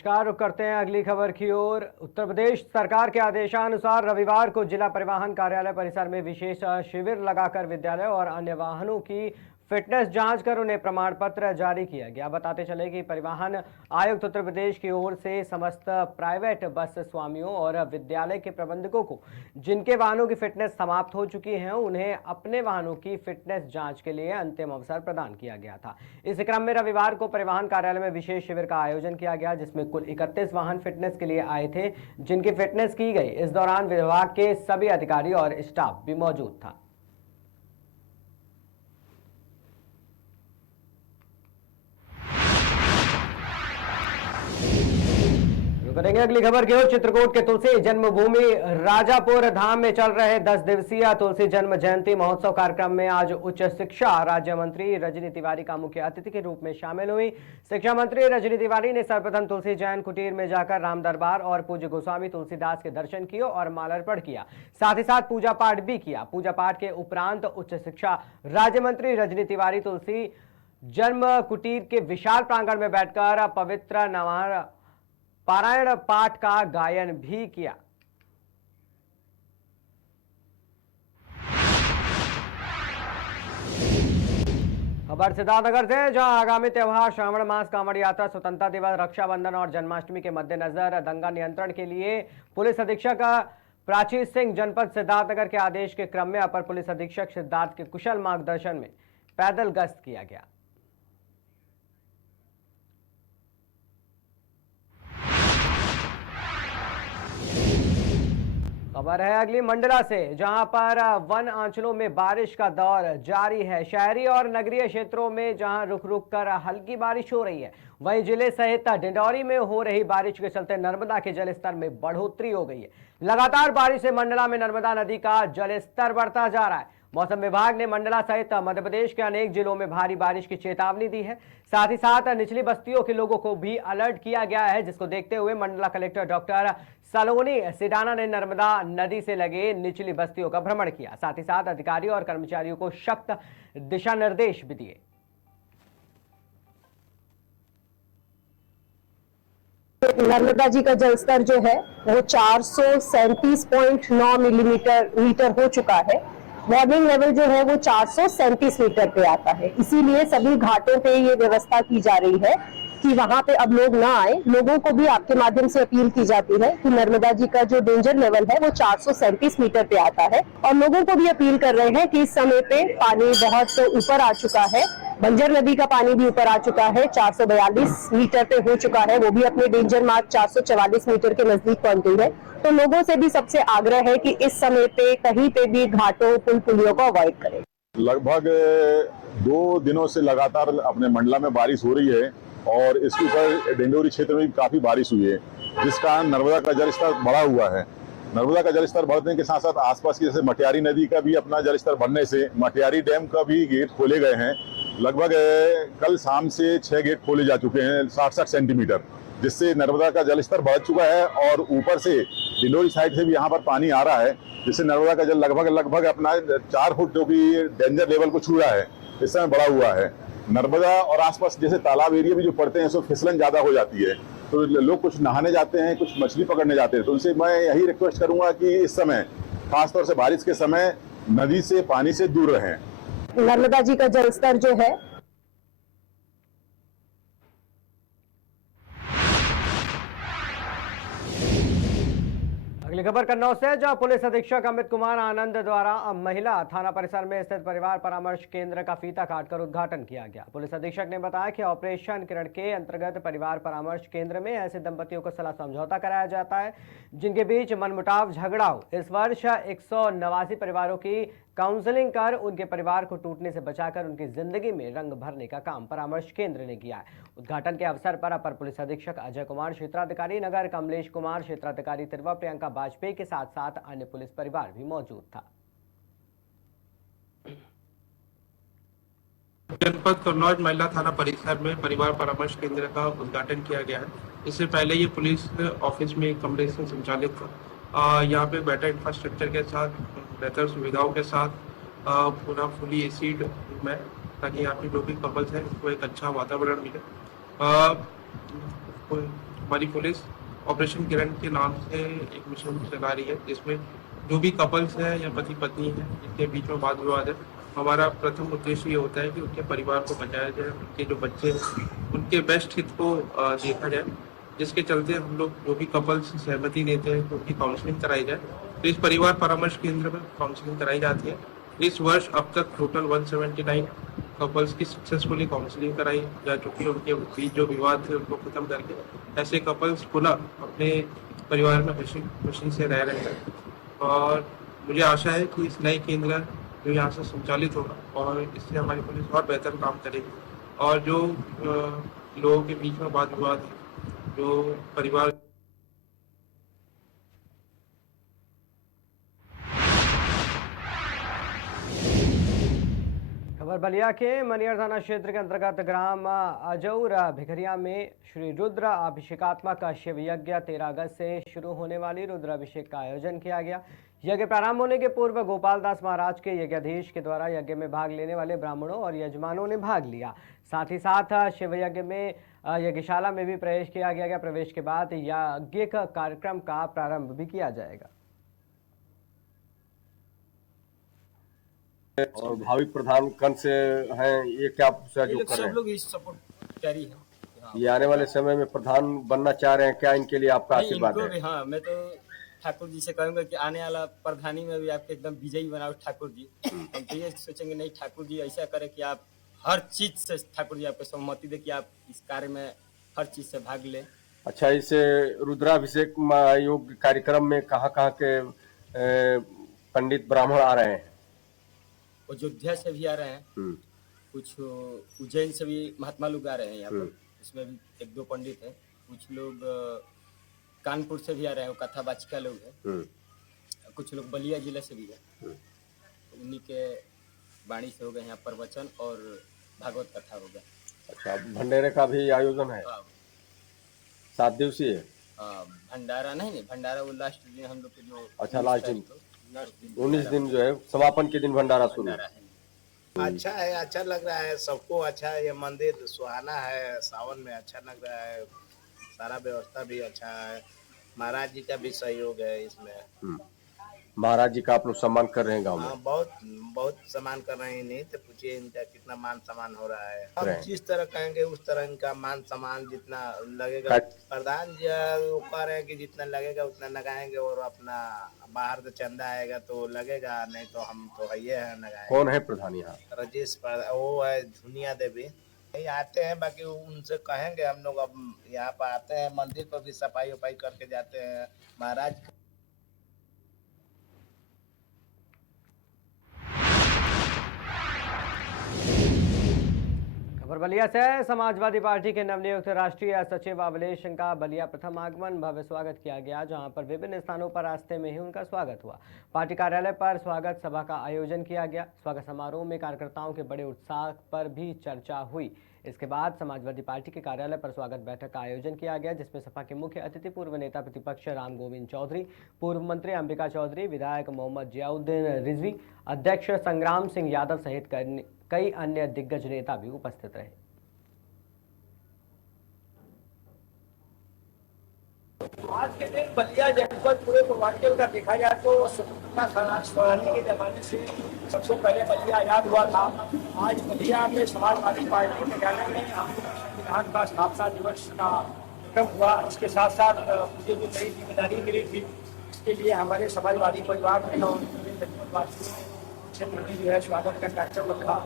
नमस्कार। रुक करते हैं अगली खबर की ओर। उत्तर प्रदेश सरकार के आदेशानुसार रविवार को जिला परिवहन कार्यालय परिसर में विशेष शिविर लगाकर विद्यालय और अन्य वाहनों की फिटनेस जांच कर उन्हें प्रमाण पत्र जारी किया गया। बताते चले कि परिवहन आयुक्त उत्तर प्रदेश की ओर से समस्त प्राइवेट बस स्वामियों और विद्यालय के प्रबंधकों को जिनके वाहनों की फिटनेस समाप्त हो चुकी है उन्हें अपने वाहनों की फिटनेस जांच के लिए अंतिम अवसर प्रदान किया गया था। इस क्रम में रविवार को परिवहन कार्यालय में विशेष शिविर का आयोजन किया गया, जिसमें कुल 31 वाहन फिटनेस के लिए आए थे, जिनकी फिटनेस की गई। इस दौरान विभाग के सभी अधिकारी और स्टाफ भी मौजूद था। करेंगे अगली खबर की ओर। चित्रकूट के तुलसी जन्मभूमि राजापुर धाम में चल रहे 10 दिवसीय तुलसी जन्म जयंती महोत्सव कार्यक्रम में आज उच्च शिक्षा राज्य मंत्री रजनी तिवारी का मुख्य अतिथि के रूप में शामिल हुई। शिक्षा मंत्री रजनी तिवारी ने सर्वप्रथम तुलसी जैन कुटीर में जाकर राम दरबार और पूज्य गोस्वामी तुलसीदास के दर्शन किए और माल्यार्पण किया। साथ ही साथ पूजा पाठ भी किया। पूजा पाठ के उपरांत उच्च शिक्षा राज्य मंत्री रजनी तिवारी तुलसी जन्म कुटीर के विशाल प्रांगण में बैठकर पवित्र नवार पारायण पाठ का गायन भी किया। खबर सिद्धार्थनगर से, जहां आगामी त्योहार श्रावण मास, कांवड़ यात्रा, स्वतंत्रता दिवस, रक्षाबंधन और जन्माष्टमी के मद्देनजर दंगा नियंत्रण के लिए पुलिस अधीक्षक प्राची सिंह जनपद सिद्धार्थनगर के आदेश के क्रम में अपर पुलिस अधीक्षक सिद्धार्थ के कुशल मार्गदर्शन में पैदल गश्त किया गया। खबर है अगली मंडला से, जहां पर वन अंचलों में बारिश का दौर जारी है। शहरी और नगरीय क्षेत्रों में जहां रुक रुक कर हल्की बारिश हो रही है, वहीं जिले सहित डिंडौरी में हो रही बारिश के चलते नर्मदा के जलस्तर में बढ़ोतरी हो गई है। लगातार बारिश से मंडला में नर्मदा नदी का जलस्तर बढ़ता जा रहा है। मौसम विभाग ने मंडला सहित मध्य प्रदेश के अनेक जिलों में भारी बारिश की चेतावनी दी है। साथ ही साथ निचली बस्तियों के लोगों को भी अलर्ट किया गया है, जिसको देखते हुए मंडला कलेक्टर डॉक्टर सलोनी सिडाना ने नर्मदा नदी से लगे निचली बस्तियों का भ्रमण किया। साथ ही साथ अधिकारियों और कर्मचारियों को सख्त दिशा निर्देश भी दिए। नर्मदा जी का जलस्तर जो है वो 437.9 मीटर हो चुका है। वार्निंग लेवल जो है वो 437 मीटर पे आता है। इसीलिए सभी घाटों पे ये व्यवस्था की जा रही है कि वहां पे अब लोग ना आए। लोगों को भी आपके माध्यम से अपील की जाती है कि नर्मदा जी का जो डेंजर लेवल है वो 437 मीटर पे आता है, और लोगों को भी अपील कर रहे हैं कि इस समय पे पानी बहुत ऊपर आ चुका है। बंजर नदी का पानी भी ऊपर आ चुका है, 442 मीटर पे हो चुका है। वो भी अपने डेंजर मार्क 444 मीटर के नजदीक पहुंच गई है। तो लोगों से भी सबसे आग्रह है कि इस समय पे कहीं पे भी घाटों पुल पुलियों को अवॉइड करें। लगभग 2 दिनों से लगातार अपने मंडला में बारिश हो रही है और इसके ऊपर डिंडोरी क्षेत्र में भी काफी बारिश हुई है, जिस कारण नर्मदा का जलस्तर बढ़ा हुआ है। नर्मदा का जलस्तर बढ़ने के साथ साथ आसपास की जैसे मटियारी नदी का भी अपना जलस्तर बढ़ने से मटियारी डैम का भी गेट खोले गए हैं। लगभग कल शाम से 6 गेट खोले जा चुके हैं 60-60 सेंटीमीटर, जिससे नर्मदा का जलस्तर बढ़ चुका है। और ऊपर से डिंडोरी साइड से भी यहाँ पर पानी आ रहा है, जिससे नर्मदा का जल लगभग अपना 4 फुट जो कि डेंजर लेवल को छू रहा है, इस समय बढ़ा हुआ है। नर्मदा और आसपास जैसे तालाब एरिया भी जो पड़ते हैं सो फिसलन ज्यादा हो जाती है, तो लोग कुछ नहाने जाते हैं, कुछ मछली पकड़ने जाते हैं। तो उनसे मैं यही रिक्वेस्ट करूंगा कि इस समय खासतौर से बारिश के समय नदी से पानी से दूर रहें। नर्मदा जी का जलस्तर जो है अगली खबर कन्नौज से, जहां पुलिस अधीक्षक अमित कुमार आनंद द्वारा महिला थाना परिसर में स्थित परिवार परामर्श केंद्र का फीता काटकर उद्घाटन किया गया। पुलिस अधीक्षक ने बताया कि ऑपरेशन किरण के अंतर्गत परिवार परामर्श केंद्र में ऐसे दंपतियों को सलाह समझौता कराया जाता है जिनके बीच मनमुटाव झगड़ा हो। इस वर्ष 189 परिवारों की काउंसलिंग कर उनके परिवार को टूटने से बचाकर उनकी जिंदगी में रंग भरने का काम परामर्श केंद्र ने किया है। उद्घाटन के अवसर पर अपर पुलिस अधीक्षक अजय कुमार, क्षेत्राधिकारी नगर कमलेश कुमार, क्षेत्राधिकारी तिरवा प्रियंका वाजपेयी के साथ साथ अन्य पुलिस परिवार भी मौजूद था। जनपद कन्नौज महिला थाना परिसर में परिवार परामर्श केंद्र का उद्घाटन किया गया है। इससे पहले ये पुलिस ऑफिस में एक कमरे से संचालित था। यहाँ पे बेटर इंफ्रास्ट्रक्चर के साथ, बेहतर सुविधाओं के साथ, पूरा फुली एसीड में, ताकि यहाँ पे जो भी कपल्स हैं उनको एक अच्छा वातावरण मिले। हमारी पुलिस ऑपरेशन किरण के नाम से एक मिशन चला रही है, जिसमें जो भी कपल्स है या पति पत्नी है जिनके बीच में वाद विवाद है, हमारा प्रथम उद्देश्य ये होता है कि उनके परिवार को बचाया जाए, उनके जो बच्चे हैं उनके बेस्ट हित को देखा जाए, जिसके चलते हम लोग जो भी कपल्स सहमति देते हैं तो उनकी काउंसलिंग कराई जाए। तो इस परिवार परामर्श केंद्र में काउंसलिंग कराई जाती है। इस वर्ष अब तक टोटल 179 कपल्स की सक्सेसफुली काउंसलिंग कराई जा चुकी है। उनके बीच जो विवाद थे उनको खत्म करके ऐसे कपल्स पुनः अपने परिवार में खुशी से रह रहे हैं। और मुझे आशा है कि इस नए केंद्र जो यहाँ से संचालित होगा और इससे हमारी पुलिस और बेहतर काम करेगी, और जो लोगों के बीच में वाद विवाद है, जो परिवार खबर बलिया के मनियर थाना क्षेत्र के अंतर्गत ग्राम अजौर भिखरिया में श्री रुद्र अभिषेकात्मक शिव यज्ञ 13 अगस्त से शुरू होने वाली रुद्राभिषेक का आयोजन किया गया। यज्ञ प्रारंभ होने के पूर्व गोपाल दास महाराज के यज्ञाधीश के द्वारा यज्ञ में भाग लेने वाले ब्राह्मणों और यजमानों ने भाग लिया। साथ ही साथ शिव यज्ञ में यज्ञशाला में भी प्रवेश किया गया। प्रवेश के बाद यज्ञिक कार्यक्रम का प्रारंभ भी किया जाएगा। और भावी प्रधान कौन से हैं, ये क्या सहयोग कर रहे हैं? सब लोग इस सपोर्ट जारी है। हाँ। ये आने वाले समय में प्रधान बनना चाह रहे हैं क्या? इनके लिए आपका आशीर्वाद इनको है? भी, हाँ, मैं तो ठाकुर जी से कहूंगा कि आने वाला प्रधानी में भी आपके एकदम विजयी बनाओ ठाकुर जी। हम तो ये सोचेंगे नहीं, ठाकुर जी ऐसा करे कि आप हर चीज से ठाकुर जी आपको सहमति दे कि आप इस कार्य में हर चीज से भाग ले। अच्छा, इस रुद्राभिषेक योग कार्यक्रम में कहाँ के पंडित ब्राह्मण आ रहे हैं? अयोध्या से भी आ रहे हैं, कुछ उज्जैन से भी महात्मा लोग आ रहे हैं यहाँ पर, इसमें भी 1-2 पंडित हैं। कुछ लोग कानपुर से भी आ रहे हैं, कथा वाचिका लोग हैं। कुछ लोग बलिया जिला से भी हैं। उन्हीं के वाणी से हो गए यहाँ प्रवचन और भागवत कथा हो गया। अच्छा, भंडारे का भी आयोजन है? 7 दिवसीय? भंडारा नहीं, भंडारा वो लास्ट दिन हम लोग के जो, अच्छा, लास्ट दिन 19 दिन जो है समापन के दिन भंडारा शुरू। अच्छा है, अच्छा लग रहा है सबको। अच्छा है, ये मंदिर सुहाना है, सावन में अच्छा लग रहा है। सारा व्यवस्था भी अच्छा है, महाराज जी का भी सहयोग है इसमें। महाराज जी का आप लोग सम्मान कर रहे हैं गांव में? हाँ, बहुत सम्मान कर रहे हैं। नहीं तो पूछिए इनका कितना मान सम्मान हो रहा है। हम जिस तरह कहेंगे उस तरह इनका मान सम्मान जितना लगेगा। प्रधान जी वो कह रहे हैं कि जितना लगेगा उतना लगाएंगे, और अपना बाहर से चंदा आएगा तो लगेगा, नहीं तो हम तो ये है लगाएंगे। कौन है प्रधान यहाँ? राजेश, वो है धुनिया देवी। नहीं आते हैं, बाकी उनसे कहेंगे हम लोग। अब यहाँ पर आते हैं, मंदिर पर भी सफाई वफाई करके जाते हैं। महाराज खबर बलिया से। समाजवादी पार्टी के नवनियुक्त राष्ट्रीय सचिव अवलेश का बलिया प्रथम आगमन भव्य स्वागत किया गया, जहां पर विभिन्न स्थानों पर रास्ते में ही उनका स्वागत हुआ। पार्टी कार्यालय पर स्वागत सभा का आयोजन किया गया। स्वागत समारोह में कार्यकर्ताओं के बड़े उत्साह पर भी चर्चा हुई। इसके बाद समाजवादी पार्टी के कार्यालय पर स्वागत बैठक का आयोजन किया गया, जिसमें सपा के मुख्य अतिथि पूर्व नेता प्रतिपक्ष राम गोविंद चौधरी, पूर्व मंत्री अंबिका चौधरी, विधायक मोहम्मद जियाउद्दीन रिजवी, अध्यक्ष संग्राम सिंह यादव सहित कई अन्य दिग्गज नेता भी उपस्थित रहे। आज के दिन बलिया जनपद पूरे पूर्वांचल का देखा जाए तो स्वतंत्रता संग्राम के जमाने से सबसे पहले बलिया आजाद हुआ था। आज बलिया में समाजवादी पार्टी के कार्यालय में संविधान का स्थापना दिवस का कार्यक्रम हुआ। इसके साथ साथ मुझे जो नई जिम्मेदारी मिली थी, इसके लिए हमारे समाजवादी परिवार में और क्षेत्र में जो है स्वागत का कार्यक्रम रखा।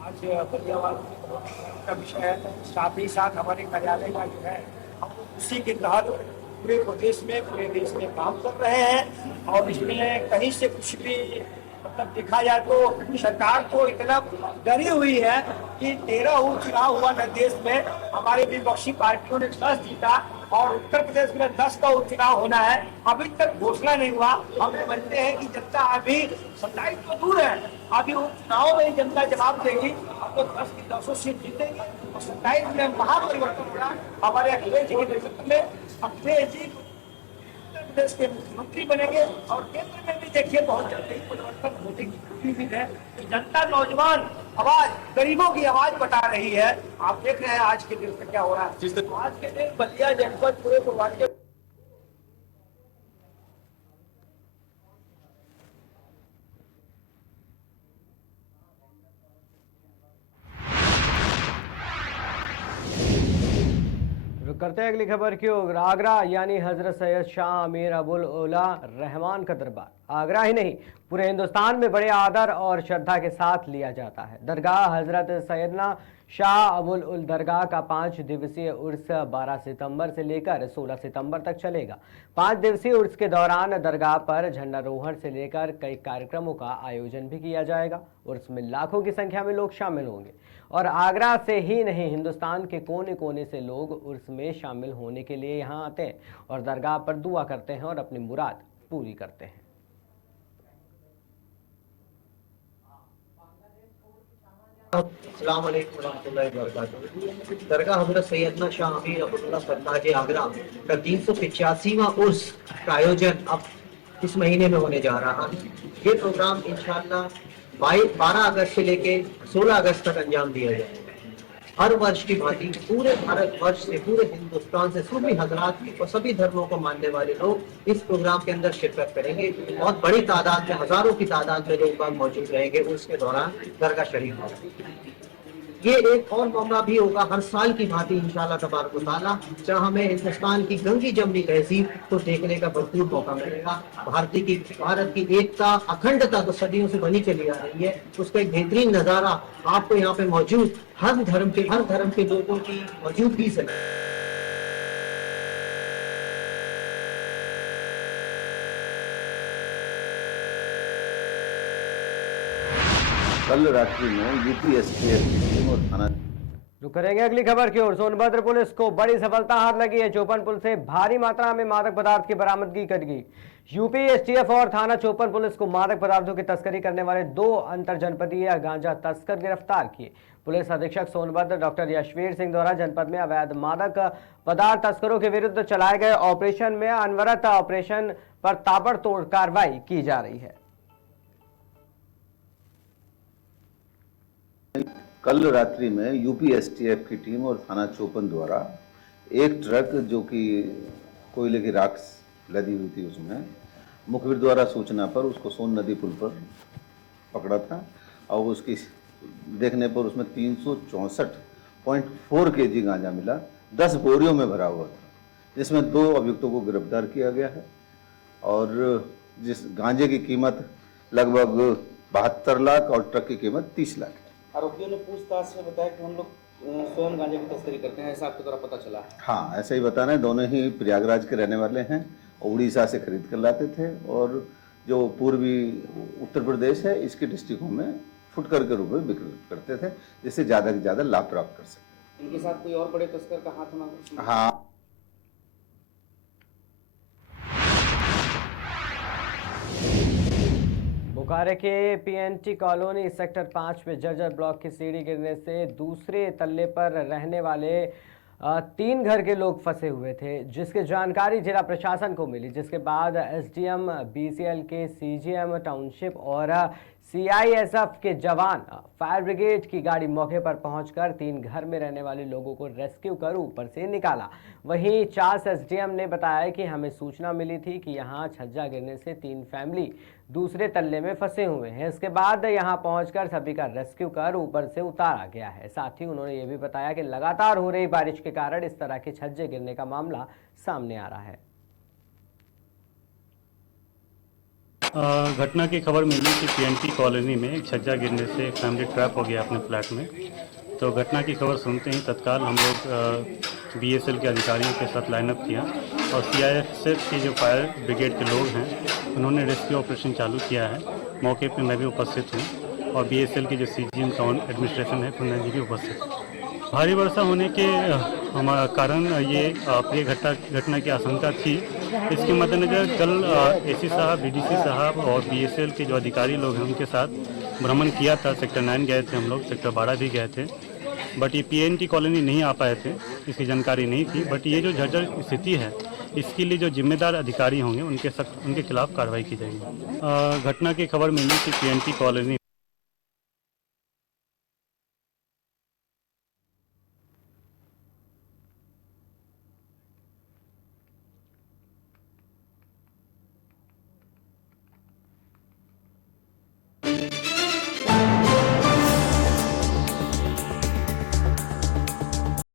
आज बलिया वालों का विषय है। साथ ही साथ हमारे कार्यालय का जो है उसी के तहत पूरे प्रदेश में, पूरे देश में काम कर रहे हैं। और इसमें कहीं से कुछ भी मतलब देखा जाए तो सरकार को इतना डरी हुई है कि 13 चुनाव हुआ न देश में, हमारे विपक्षी पार्टियों ने 10 जीता और उत्तर प्रदेश में 10 का उपचुनाव होना है, अभी तक घोषणा नहीं हुआ। हम समझते हैं कि जनता अभी 27 तो दूर है, अभी उपचुनाव में जनता जवाब देगी। हम लोग 10 की 200 सीट जीतेंगे और 27 में महापरिवर्तन होगा। हमारे अखिलेश जी के नेतृत्व में अखिलेश जी प्रदेश के मुख्यमंत्री बनेंगे और केंद्र में भी देखिए बहुत जल्दी परिवर्तन होने की उम्मीद है। जनता नौजवान आवाज, गरीबों की आवाज बता रही है। आप देख रहे हैं आज के दिन में क्या हो रहा है। आज के दिन बलिया जनपद पूरे पूर्वांचल करते हैं अगली खबर की ओर। आगरा यानी हजरत सैयद शाह अमीर अबुल उला रहमान का दरबार आगरा ही नहीं पूरे हिंदुस्तान में बड़े आदर और श्रद्धा के साथ लिया जाता है। दरगाह हजरत सैयदना शाह अबुल उल दरगाह का 5 दिवसीय उर्स 12 सितंबर से लेकर 16 सितंबर तक चलेगा। 5 दिवसीय उर्स के दौरान दरगाह पर झंडारोहण से लेकर कई कार्यक्रमों का आयोजन भी किया जाएगा। उर्स में लाखों की संख्या में लोग शामिल होंगे और आगरा से ही नहीं हिंदुस्तान के कोने कोने से लोग उर्स में शामिल होने के लिए यहाँ आते हैं और दरगाह पर दुआ करते हैं और अपनी मुराद पूरी करते हैं। अस्सलाम वालेकुम रहमतुल्लाहि व बरकातुहू। दरगाह हज़रत सैयदना शाह अमीर अबुल उला सरताज आगरा का 385वां उर्स का आयोजन अब इस महीने में होने जा रहा है। ये प्रोग्राम इंशाअल्लाह 12 अगस्त से लेके 16 अगस्त तक अंजाम दिया जाएगा। हर वर्ष की भांति पूरे भारतवर्ष से, पूरे हिंदुस्तान से सूफी हजरात और सभी धर्मों को मानने वाले लोग इस प्रोग्राम के अंदर शिरकत करेंगे। बहुत बड़ी तादाद में, हजारों की तादाद में लोग मौजूद रहेंगे उसके दौरान दरगाह शरीफ में। ये एक और मौका भी होगा हर साल की भांति इंशाअल्लाह तबारक व तआला, जहाँ हमें हिंदुस्तान की गंगी जमनी तहजीब को देखने का भरपूर मौका मिलेगा। भारत की एकता, अखंडता तो सदियों से बनी चली आ रही है, उसका एक बेहतरीन नजारा आपको यहाँ पे मौजूद हर धर्म के लोगों की मौजूदगी से कल रात्रि में यूपीएसटीएफ की टीम और थाना रुक करेंगे अगली खबर की ओर। सोनभद्र पुलिस को बड़ी सफलता हाथ लगी है। चौपन पुल से भारी मात्रा में मादक पदार्थ की बरामदगी कर गई। यूपी एसटीएफ और थाना चौपन पुलिस को मादक पदार्थों की तस्करी करने वाले 2 अंतरजनपदीय गांजा तस्कर गिरफ्तार किए। पुलिस अधीक्षक सोनभद्र डॉक्टर यशवीर सिंह द्वारा जनपद में अवैध मादक पदार्थ तस्करों के विरुद्ध चलाए गए ऑपरेशन में अनवरत ऑपरेशन पर ताबड़तोड़ कार्रवाई की जा रही है। कल रात्रि में यूपीएसटीएफ की टीम और थाना चौपन द्वारा एक ट्रक जो कि कोयले की राख लदी हुई थी, उसमें मुखबिर द्वारा सूचना पर उसको सोन नदी पुल पर पकड़ा था और उसकी देखने पर उसमें 364.4 kg गांजा मिला, 10 बोरियों में भरा हुआ था, जिसमें 2 अभियुक्तों को गिरफ्तार किया गया है और जिस गांजे की कीमत लगभग 72 लाख और ट्रक की कीमत 30 लाख है। आरोपियों ने पूछताछ में बताया कि हम लोग स्वयं गांजे की तस्करी करते हैं, ऐसा आपके द्वारा पता चला? हाँ, ऐसा ही बता रहे हैं। दोनों ही प्रयागराज के रहने वाले हैं, उड़ीसा से खरीद कर लाते थे और जो पूर्वी उत्तर प्रदेश है इसके डिस्ट्रिक्टों में फुटकर के रूप में बिक्री करते थे, जिससे ज़्यादा से ज़्यादा लाभ प्राप्त कर सके। इनके साथ कोई और बड़े तस्कर का हाथ होना? हाँ, बोकारो के पीएनटी कॉलोनी सेक्टर 5 में जर्जर ब्लॉक की सीढ़ी गिरने से दूसरे तल्ले पर रहने वाले 3 घर के लोग फंसे हुए थे, जिसकी जानकारी जिला प्रशासन को मिली, जिसके बाद एसडीएम, बीसीएल के सीजीएम टाउनशिप और सीआईएसएफ के जवान फायर ब्रिगेड की गाड़ी मौके पर पहुंचकर 3 घर में रहने वाले लोगों को रेस्क्यू कर ऊपर से निकाला। वहीं चास एसडीएम ने बताया कि हमें सूचना मिली थी कि यहां छज्जा गिरने से 3 फैमिली दूसरे तल्ले में फंसे हुए हैं। इसके बाद यहां पहुंचकर सभी का रेस्क्यू कर ऊपर से उतारा गया है। साथ ही उन्होंने ये भी बताया कि लगातार हो रही बारिश के कारण इस तरह के छज्जे गिरने का मामला सामने आ रहा है। घटना की खबर मिली कि पीएनटी कॉलोनी में एक छज्जा गिरने से एक फैमिली ट्रैप हो गया अपने फ्लैट में। तो घटना की खबर सुनते ही तत्काल हम लोग बीएसएल के अधिकारियों के साथ लाइनअप किया और सीआईएसएफ के जो फायर ब्रिगेड के लोग हैं उन्होंने रेस्क्यू ऑपरेशन चालू किया है। मौके पर मैं भी उपस्थित हूँ और बीएसएल के जो सीजीएम टाउन एडमिनिस्ट्रेशन है कुंदन जी भी उपस्थित हैं। भारी वर्षा होने के कारण ये घटना की आशंका थी। इसके मद्देनज़र कल एसी साहब, डीडीसी साहब और बीएसएल के जो अधिकारी लोग हैं उनके साथ भ्रमण किया था। सेक्टर 9 गए थे हम लोग, सेक्टर 12 भी गए थे, बट ये पीएनटी कॉलोनी नहीं आ पाए थे, इसकी जानकारी नहीं थी। बट ये जो झज्जर स्थिति है इसके लिए जो जिम्मेदार अधिकारी होंगे उनके खिलाफ कार्रवाई की जाएगी। घटना की खबर मिली थी PNT कॉलोनी